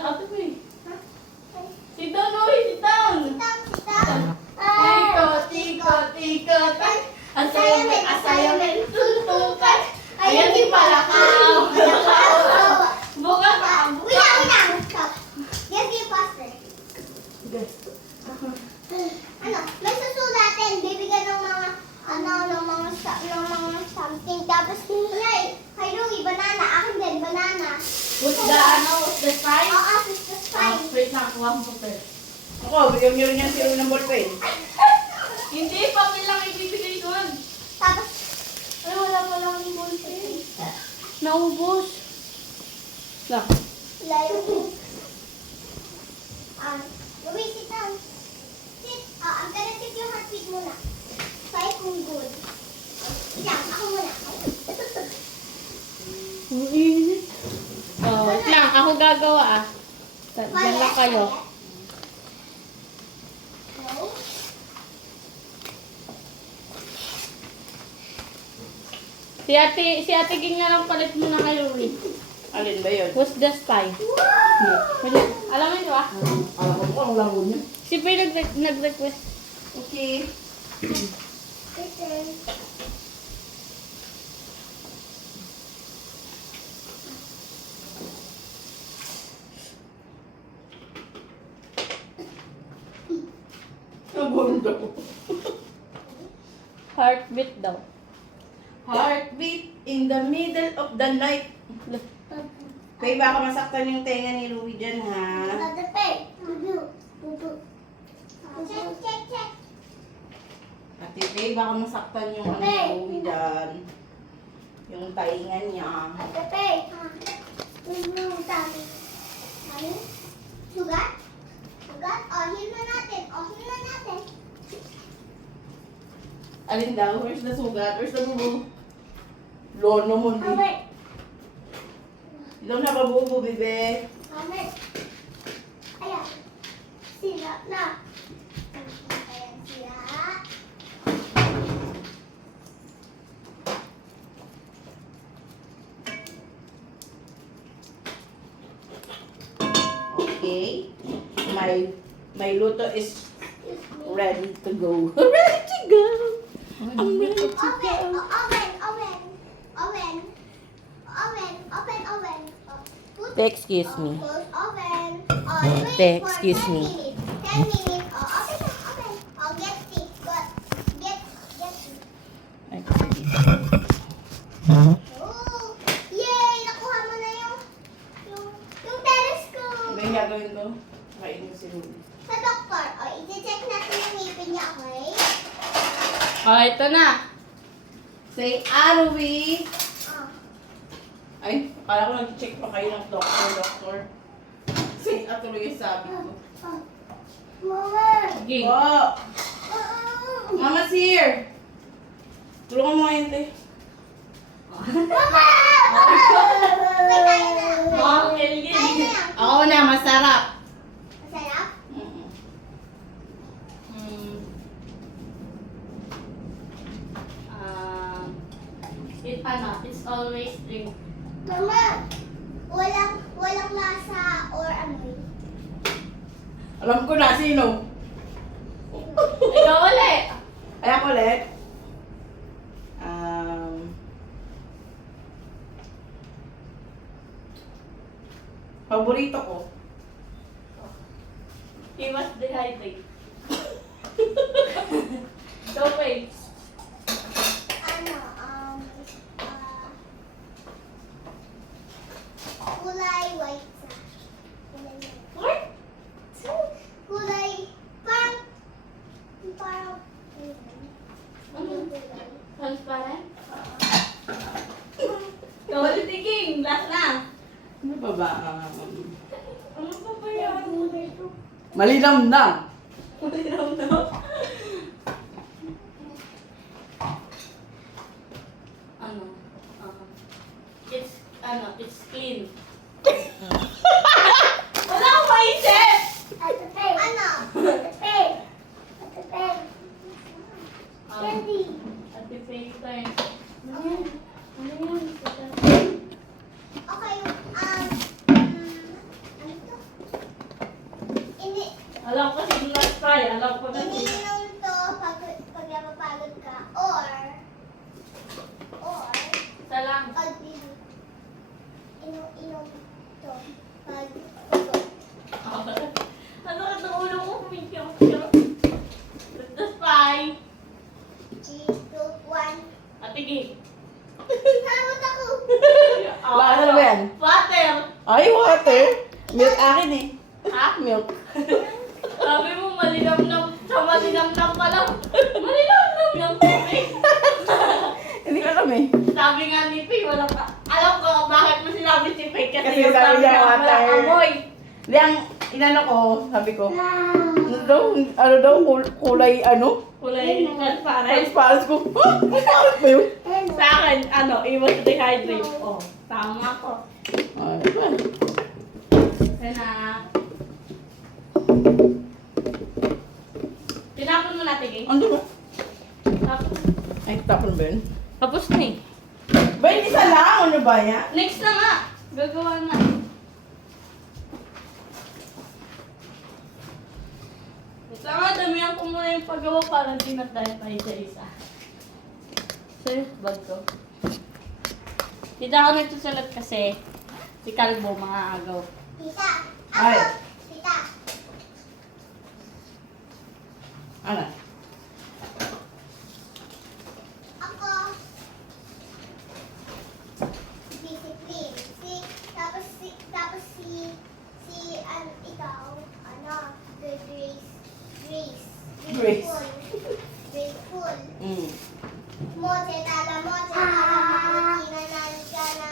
Ate May. Sit down, Uy. Sit down. Sitang. Ikot, ikot, ikot. Asayamen, tuntukan. Ayan di palakaw. Buka ka. Wait. Stop. Guess the imposter. Ano? May susulatin. Bibigyan ng mga ng mga something. Tapos hinay. Kay Louie, banana. Akin din, banana. What's the price? Oo, that's fine. Wait lang, kuha mo papel. Ako, bigyan nyo rin yan sila ng ballpen. Hindi, papel lang ibibigay doon. Tapos, ay, wala pa lang yung ballpen. Naubos. Lang. Layo. Louie, sit down. Sit. I'm gonna check your heartbeat muna. Try kung good. Ilang, ako muna. Ang init. Oh, wait lang, ako gagawa ah. Diyan lang kayo. Go. Si Ate Ging na lang palit muna kayo, Louie. Alin ba yun? What's the spy? Wow! Alam mo ito ah? Alam ko ang laro niya. Si Pay nag-request. Okay. Listen. Nabundo. Heartbeat daw. Heartbeat in the middle of the night. Kaya baka masaktan yung tenga ni Louie dyan, ha? Ate Pay. Bubu. Check. Ate Faye, baka masaktan yung ano ni Louie dyan. Yung tainga niya. Ate Pay. Ano sabi? Ano? Sugat? Sugat? Ohin na natin. Alin daw? Where's the sugat? Where's the bubu? Lono mo, di. Amen. Ilaw na ba bubu, bebe? Amen. Ayan. Sila na. Ayan sila. Okay. My luto is ready to go. Ready to go. I'm ready to Oven. go. Oven. Put Excuse me. close oven. Te, Wait for excuse 10 me. minutes. 10 minutes. Open na, open. Get stick. Get stick. Oh, yay! Nakuha mo na yung telescope. Ano yung gagawin ko? Kainin ko si Louie. Sa doktor. I-check natin yung ngipin niya, okay? Oh, ito na. Say, Louie! Ah. Ay, akala ko nag-check pa kayo ng doktor. Say, tuloy yung sabi ko. Mama! Ging. Oh, Mama's here! Tulungan mo ngayon, te. Mama! May tayo na. Mom, Tayo Elgin. na. Ako na, masarap. Masarap? Mm-mm. It's always drink. Mama! Walang lasa or ano yun? Alam ko na, sino? Ikaw ulit. Ay, ako ulit. Paborito ko. He was dehydrated. So, wait. Ano, kulay white sa. Kulay white. What? Kulay, parang, Ano? kulay. Transparent? Kawali tiging. Last na. Ano ba ba? Ano pa ba yan? Malinamnam. Malinaw na. Ano? It's clean. Wala akong maisip! Ate Pay. Ano? Ate Pay. Ate Pay. Candy. Ate Faye tayo. Ano yan? Okay, ano to? water. Milk akin eh. Ha? Milk. Sabi mo, malinamnam. Sa malinamnam pa lang. Malinamnam yung tubig. Hindi ko alam eh. Sabi nga ni Pay, walang ka. Alam ko bakit mo sinabi si Pay kasi, Kasi yung sabi niya, walang water. amoy. Hindi, ang inano ko, sabi ko, ano daw, kulay, ano? Kulay transparent. Transparent ko. Transparent ba yun? Sa akin, it was dehydrate. Oh, tama ko. Ay, Kaya tinapon mo natin, eh. Ando ba? Tapos, Ay, tapon ba yun? tapos na eh. Ba, hindi isa lang, ano ba yan? Next na nga. Gagawa na. Ito nga, damihan ko muna yung paggawa para di na tayo isa-isa. So, bag ko. Dito ako nagsusulat kasi si Calvo mga agaw. Tita. Ay. Ako. Tita. Ano? Ako. Discipline. Ikaw. Ano? Grace. Grace. Grateful. Mm. Moche, tala makikinanan ka na.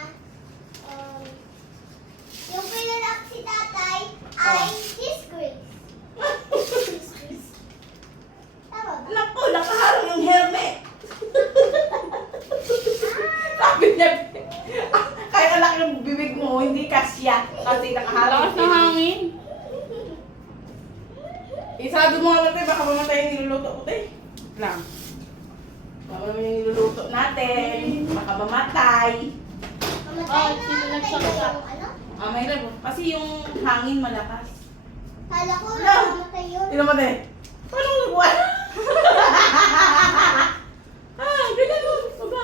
Yung pinalak si tatay ay disgrace. Disgrace. Tama ba? Naku, nakaharang yung helmet. Sabi niya, kaya laki ng bibig mo, hindi kasya. Kasi nakaharang Lakas ng hangin. Isado mo nga natin, baka mamatay yung niluluto ko, te. Lang. Baka naman yung niluluto natin. Baka mamatay. Mamatay na sino mamatay nagsaksak? na yung ano? May labo. Kasi yung hangin malakas. Kala ko Wala. mamatay yun. Tignan mo, te. Paano mo nagawa? Ganyan mo. Baba.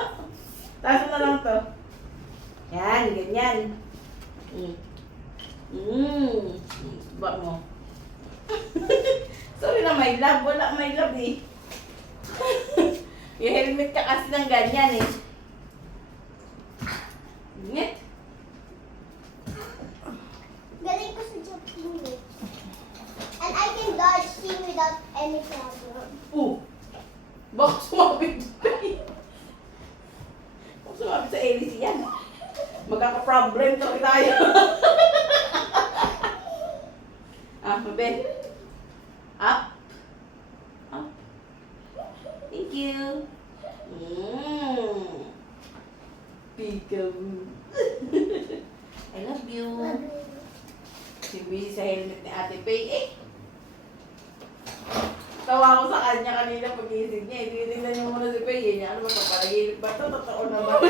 Taas mo na lang to. Yan, ganyan. Baba mo. Sorry na may love. Wala may love eh. Yung helmet ka kasi ng ganyan eh. Ngit. Galing ko sa jogging eh. And I can dodge thing without any problem. Baka sumabit doon. Baka sumabit sa hélice yan. Magkaka-problem to tayo. Mabe. Up. Up. Thank you. Peekaboo. I love you. Si busy sa helmet ni Ate Pay eh. Tawa ko sa kanya kanina pag-iisip niya. Tinitingnan niyo muna si Pay eh. Ano ba ito? Panaginip ba ito? Totoo naman.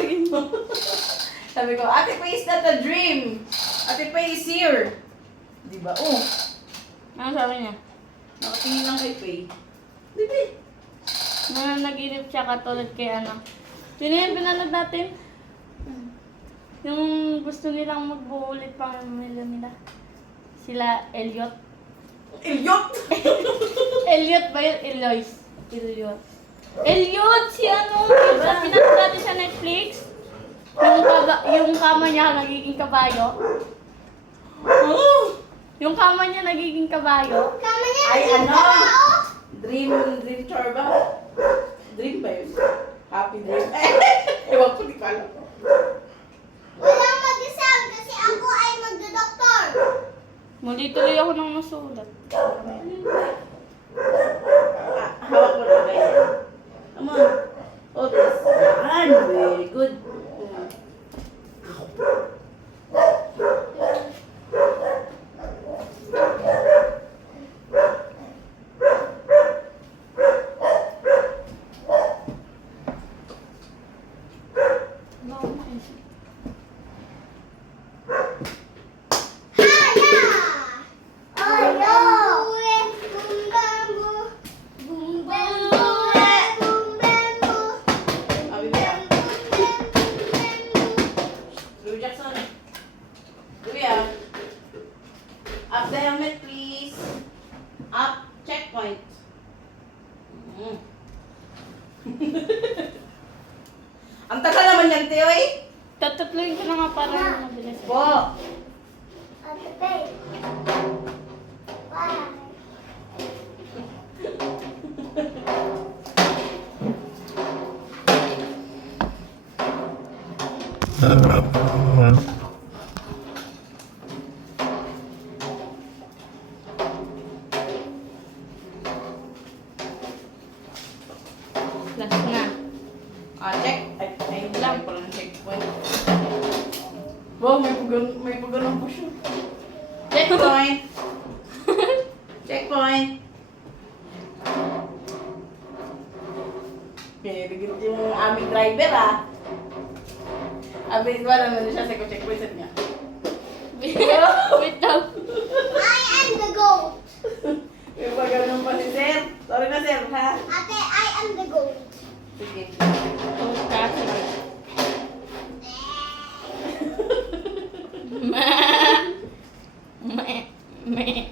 Sabi ko, Ate Pay is not a dream. Ate Pay is here. Diba? Oh. Ano sabi niya? Nakatingin lang kay Pay. Diba? Naginip siya katulad kay ano. Sino yung pinanood natin? Yung gusto nilang magbuulit pang pamilya nila. Sila Elliot. Ilyot! Elliot ba yun? Eloise. Elliot. Elliot! Si ano? Yung sa pinanood natin sa Netflix? Yung kama niya nagiging kabayo. Yung kama niya nagiging kabayo. Kama niya, Ay, yung ano? tao. Dream chore ba? Dream ba yun? Happy dream. Ewan ko, di ko alam. Walang mag-isang kasi ako ay magdodoktor. Muli tuloy ako nang nasulat. Hawak mo na ganyan. Come on. Oh, this. Yan. Very good. Abi ba? Louis Jackson. Kuya. Up the helmet, please. Up. Checkpoint. Ang tagal naman yan, Teo eh. Tatatloyin ko na nga para mabilis. Po. Check. Ay, lang pala ng checkpoint. Wow, may pagano'n po siya. Checkpoint. Checkpoint. Pinirigit yung aming driver ah. Abi, wala naman siya sa checkpoint set niya. Wait lang. I am the goat. May pagano'n pa si Sir. Sorry na Sir, ha? Ate, I am the goat. Sige. Oh, kasi. Me.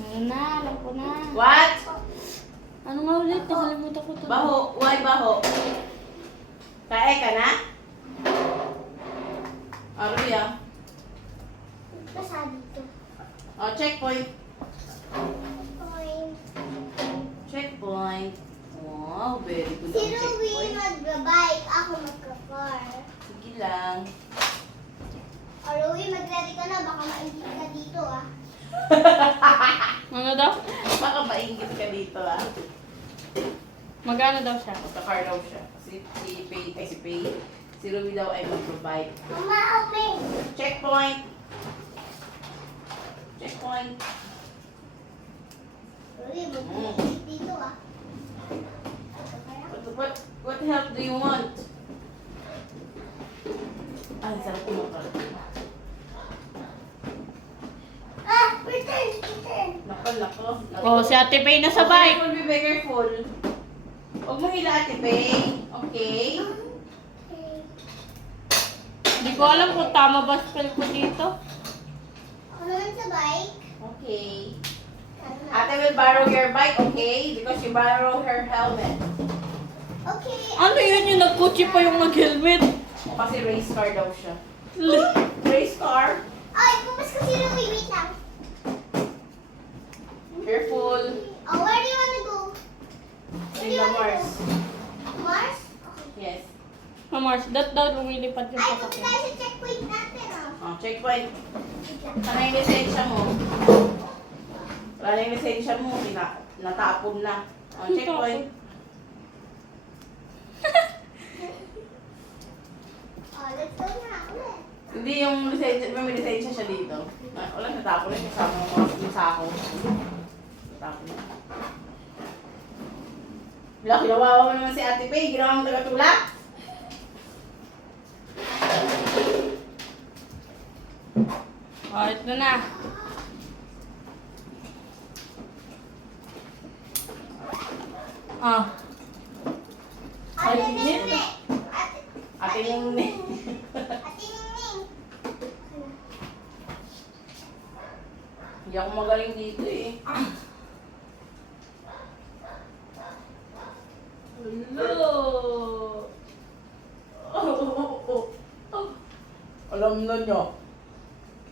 Ano na, alam ko na. What? Ano nga ulit? Nakalimutan ko to. Baho. Why baho? Kae ka na? Aruya. Basta dito. Oh, checkpoint. Point. Checkpoint. Wow, very good Si ang Ruby checkpoint. mag-bike, ako magka-car. Sige lang. O Ruby, mag-ready ka na, baka maingit ka dito ah. Ano daw? Baka maingit ka dito ah. Magano daw siya? Magka-car daw siya. Si Pay. Si Ruby daw ay mag-provide. Mama, open! Checkpoint. Checkpoint. Ruby, mag-ingit dito ah. What help do you want? Ay, sarap kumakal. Ah, return, return. Nako. Oh, si Ate Pay na sa bike. Careful, be careful. Huwag mo hila, Ate Pay. Okay? Okay. Hindi ko alam kung tama ba spell ko dito. Ako naman sa bike. Okay. Ano na? Ate will borrow your bike, okay? Because you borrow her helmet. Okay. Ano yun yung nagkutsi pa yung nag-helmet? Kasi race car daw siya. Race car? Ay, pumas ko si Ruby. Wait lang. Careful. Oh, where do you wanna go? Sila Mars. Mars? Okay. Yes. Mars, dat daw lumilipad yung Ay, punta sasakyan. tayo sa checkpoint natin ah. Oh, checkpoint. Wait lang. Sana yung lisensya mo. Wala na yung lisensya mo. Natapon na. Oh, checkpoint. Oh, let's go na ulit. Hindi yung lisensya. May lisensya siya dito. Wala, natapon na. Kasama mo mga sako. Natapon na. Wala, kinawawa mo naman si Ate Pay. Ginawa mo tagatulak. Oh, ito na. Ah. Ate Ay, Ningning. init. Ate yung... Ate Ningning. Hindi ako magaling dito eh. Hello. Alam na niya.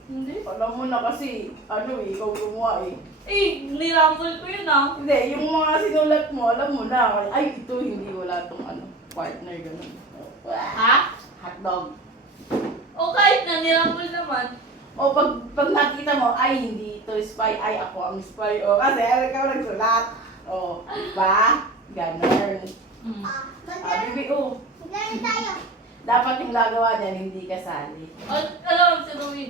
Hindi. Alam mo na kasi, ikaw gumawa eh. Eh, nirambol ko yun ah. Hindi, yung mga sinulat mo, alam mo na. Ay, ito hindi wala tong partner, ganun. Ha? Hotdog. O kahit na nirambol naman. O pag nakita mo, ay hindi ito spy, ay ako ang spy. O kasi ikaw nagsulat. O, diba? Ganun. Ah, Bibi, maglaro tayo. dapat yung gagawa niyan, hindi kasali. Alam, si Rui.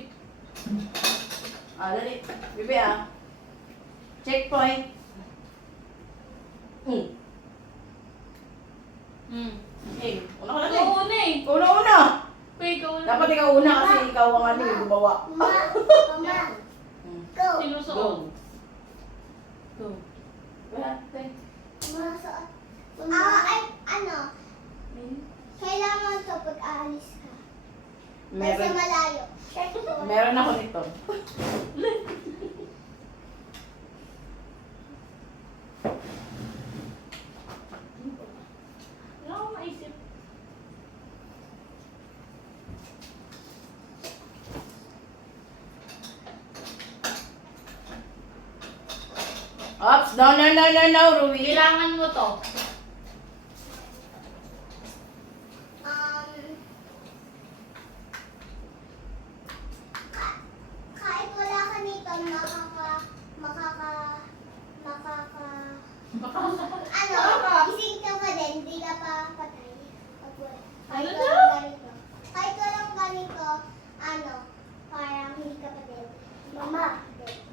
Dali. Bibi Checkpoint. Okay, una ka na din. Ikaw una eh. Una. Uy, ikaw una. Dapat ikaw una kasi ikaw ang gumawa. Mama, mama, go. Sinusuot. Go. Wala, tay. Masuot. Ay, ano, kailangan ito pag aalis ka. Basta Meron, malayo. Checkpoint. meron ako nito. Wala akong maisip. Ops, no, Ruby. Kailangan mo to. Kahit wala ka nito,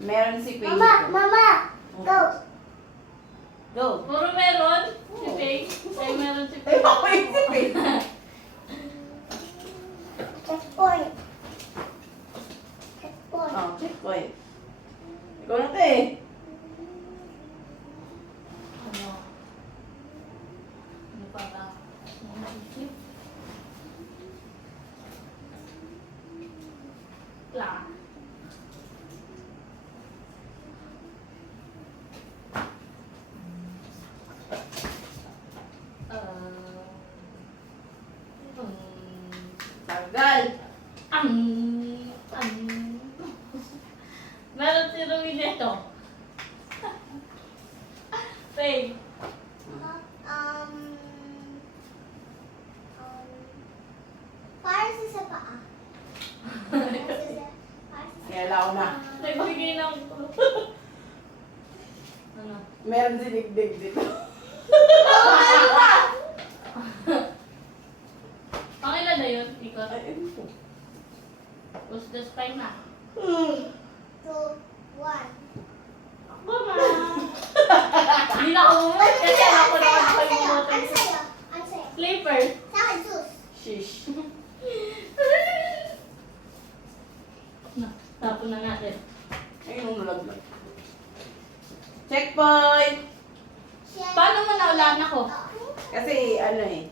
Meron si Faye. Mama, go. Go. Puro meron. Si Faye. Ay, meron si Ay, Faye. ako yung si Faye. Checkpoint. Checkpoint. Oh, checkpoint. Ikaw na, te. Ano? Ano pa ba? Ano? La. Tagal. Ang meron si Rui nito. Faye. Para sa paa. Kaya lao na. Nagbigay ng ano? Meron si Digdig dito. Pangilan na yun? Ikot. Ay, ano po? Who's the spy na? 2, 1. Ako na. Hindi na ako muna. Kasi ako na ako yung motor. Ano sa'yo? Ano sa'yo? Sleeper. Sa akin, sus. Shish. Na, tapon na natin. Ayun, nalaglag. Checkpoint! Paano mo naulan ako? Kasi, ano eh.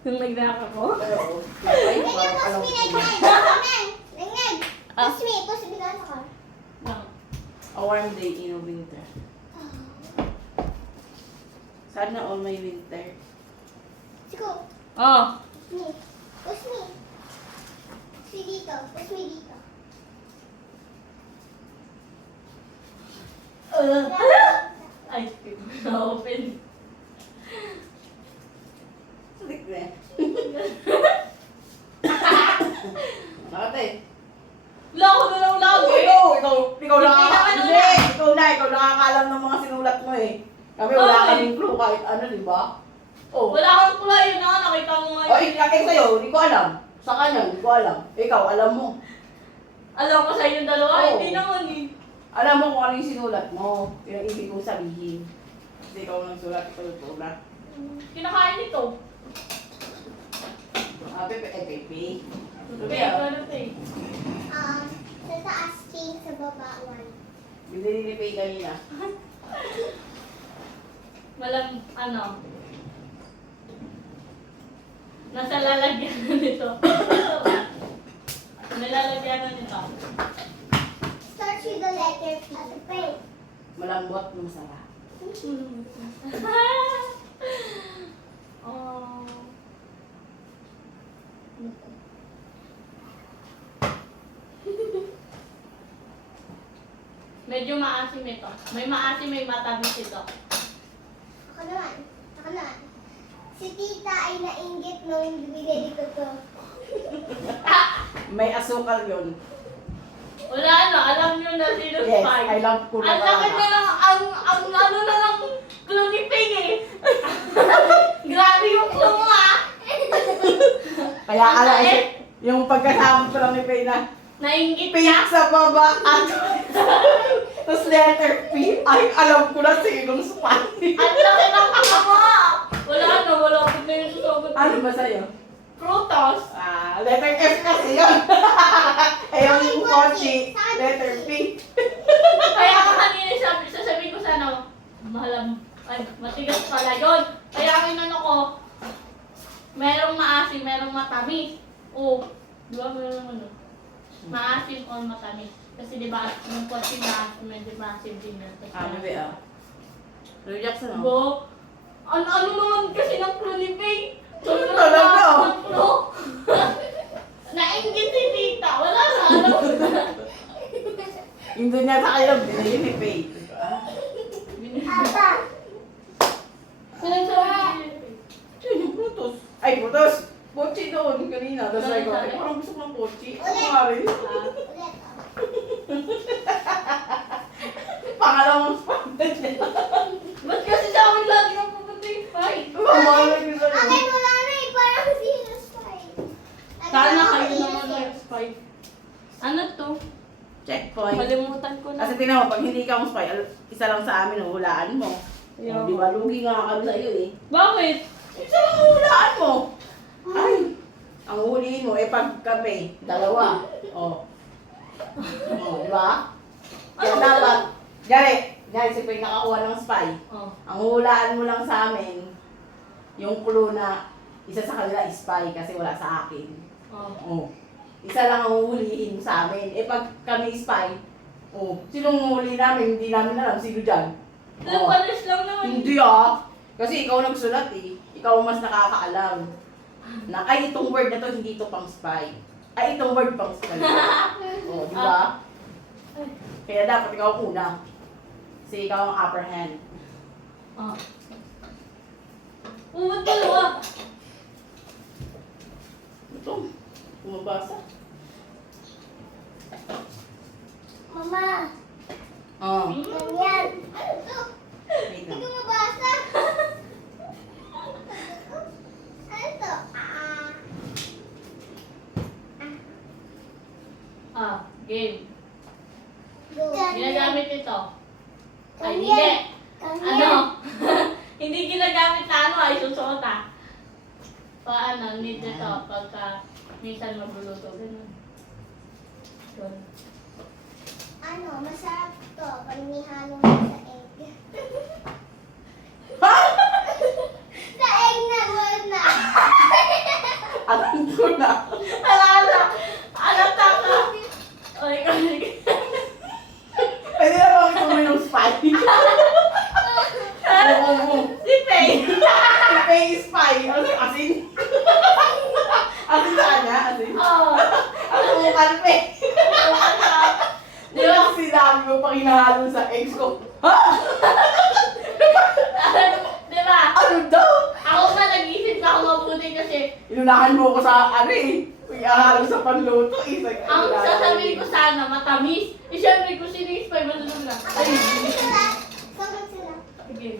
Nung nag-rock ako? Oo. Ay, Ganyan, parang push alam me, ko. Neng. Neng. Ah. Push me ka sa car. A warm day in a winter. Sana all may winter. Sige, Oh. push me. Push me. Push me dito. Push me dito. Ice cream. Na-open. Salik na eh. Nakate. Lako na lang lagi. Ikaw lang Hindi naman hindi, ikaw nakakalam ng mga sinulat mo eh. Kami wala Okay. kaming clue kahit ano, di ba? Oh. Wala kang kulay yun na. Nakita mo nga. Oy, nakita sa'yo, hindi ko alam. Sa kanya, hindi ko alam. Ikaw, alam mo. Alam ko sa inyong dalawa. Oo. Hindi naman eh. Alam mo kung ano yung sinulat mo. Yung ibig kong sabihin. Hindi ikaw nang sulat, ito na. Kinakain ito. Pepe. Faye, Pepe. ano Faye? Sa taas, pink. Sa baba, 1. Binili ni Faye kanina. Walang ano. Nasa lalagyan na nito. Nilalagyan na nito. Start with the letter P. Pray. Malambot, masarap. Oh. Medyo maasim ito. May maasim, may matamis ito. Ako naman. Si tita ay nainggit nung binili ko to. May asukal yun. Wala na, alam nyo na sino Yes, spy. I love ko na Ang laki talaga. na lang, ang ano na lang, clue ni Ping eh. Grabe yung clue mo ah. Kaya Ang alam tae. yung pagkasama ko lang ni Faye na Nainggit Pink ka. sa baba at tapos letter P. Ay, alam ko na sinong spy. Ang laki ng clue mo ah. Wala ko na yung susagot. Ano ba sa'yo? Prutos. Letter F kasi yun. Eh, yung kotse, letter P. Kaya ako kanina sasabihin ko sa ano, mahalam, ay, matigas pala yun. Kaya ang inano ko, merong maasim, merong matamis. Oo, di ba merong ano? Maasim o matamis. Kasi di ba, yung kotse maasim, medyo maasim din yun. Bebe, Blue Jackson, Bo, ano naman kasi ng clue ni Faye? Sobrang Talaga? lakas ng clue. Nainggit si tita, wala na, alam mo na. Yung doon niya sa kayo, binili ni Faye. Apa. Sinasabi ni Faye. Yun, yung putos. Ay, putos! Kotse doon kanina. Tapos sabi ko, ay, parang gusto ko ng kotse. Ako nga rin. Ulit. Pangalawang spot niya. Ba't kasi sa akin lagi ang pupunta yung fight? Mamahalag yung Akin sa'yo. wala na eh. Parang sinus pa eh. Sana kayo naman yung fight. Ano to? Checkpoint. Kalimutan ko na. Kasi tinan mo, pag hindi ka ang spy, isa lang sa amin, hulaan mo. Ayaw. Di ba? Lugi nga kami sa'yo eh. Bakit? Isa lang ang hulaan mo. Ay, ang huliin mo, pag kami, dalawa. Oh. Oh, di ba? Kaya dapat, Jari, si Pwede nakakuha ng spy. Oh. Ang hulaan mo lang sa amin, yung clue na isa sa kanila is spy kasi wala sa akin. Oh. Oh. Isa lang ang huhulihin sa amin. Pag kami spy, sinong huli namin, hindi namin alam sino dyan. Panis lang naman. Hindi ah. Kasi ikaw nagsulat eh. Ikaw ang mas nakakaalam. Na, ay, itong word na to, hindi to pang spy. Ay, itong word pang spy. Di ba? Kaya dapat ikaw ang una. Kasi ikaw ang upper hand. Oh. Ba't dalawa? Ito, bumabasa. Mama, Oh. ganyan. Ano to? Wait Hindi lang. ko mabasa. Ano to? Game. Ganyan. Ginagamit ito. Ay, Ganyan. hindi. Ganyan. Ano? Hindi ginagamit na ano ay susuot ah. Paano, need ito pagka minsan magluluto. Ganun. Ganun. Ano, masarap to. Pag nihalo mo sa egg. Sa egg na, wala. Alam ko na. Alala! Alam ka! Oy, Pwede na ba ito mo yung spy? Oo. si Faye! Si Pay is spy. Asin. Asin sa kanya? Asin? Oo. Ako mo ka ni Pay. Di ba? Yung sinabi mo pa kinahalo sa ex ko. Ha? Di ba? Ano daw? Ako nga nag-isip ako mabuti kasi Inunahan mo ko sa ano eh. Ihahalo sa panluto eh. ang sasabihin ko sana matamis. Eh syempre kung sino yung spy, malulog na. Ay, Sila. Sagot sila. sige.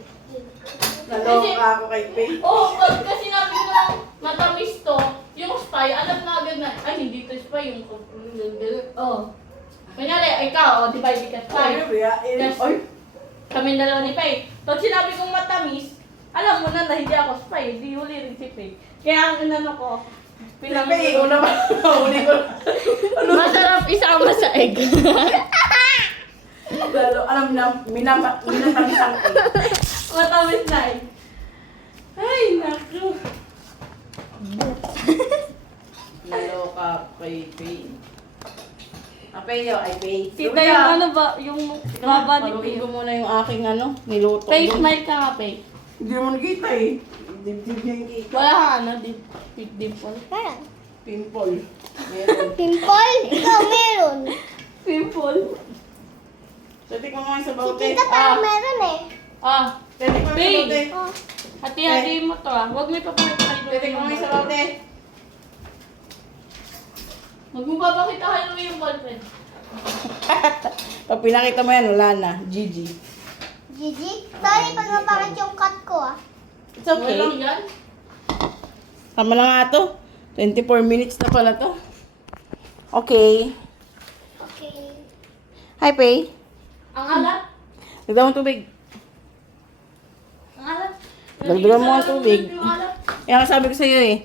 Naloka ako kay Pay. Oh, pagka sinabi mo lang matamis to, yung spy, alam na agad na, ay hindi to spy, yung oh. Kunyari, ikaw, di ba, hindi ka spy. Yes. Ay, Kami dalawa ni Faye. Pag sinabi kong matamis, alam mo na na hindi ako spy, hindi huli rin si Faye. Kaya ang inano ko, Pay, ikaw naman. Huli ko. Masarap isama sa egg. Lalo, alam na, minatamis ang egg. Matamis na egg. Ay, naku. Naloka kay Pay. Pay ay Pay. Tita, yung ano ba, yung baba ni Paluin Faye. ko muna yung aking ano, niluto. Faye, smile ka nga, Faye. Hindi mo nakita eh. Dibdib niya yung kita. Wala ka ano, dimple. Parang. Pimple. Meron. Pimple? Ikaw meron. Pimple? So, tikman mo yung Si sabaw, tita parang meron eh. Ah, Tikman mo yung Pay. sabaw, te. Oh. hati-hatiin mo to ah. Huwag may papakita Tikman mo yung sabaw, te. Huwag mo papakita kayo yung ballpen. Pag pinakita mo yan, wala na. GG. Gigi? Sorry pag napakit yung cut ko ah. It's okay. Walang yan. Tama na nga to. 24 minutes na pala to. Okay. Okay. Hi, Pay. Ang alat. Nagdaw mo tubig. Ang alat. Dagdagan mo ang tubig. Yung alat. Yan ang sabi ko sa'yo eh.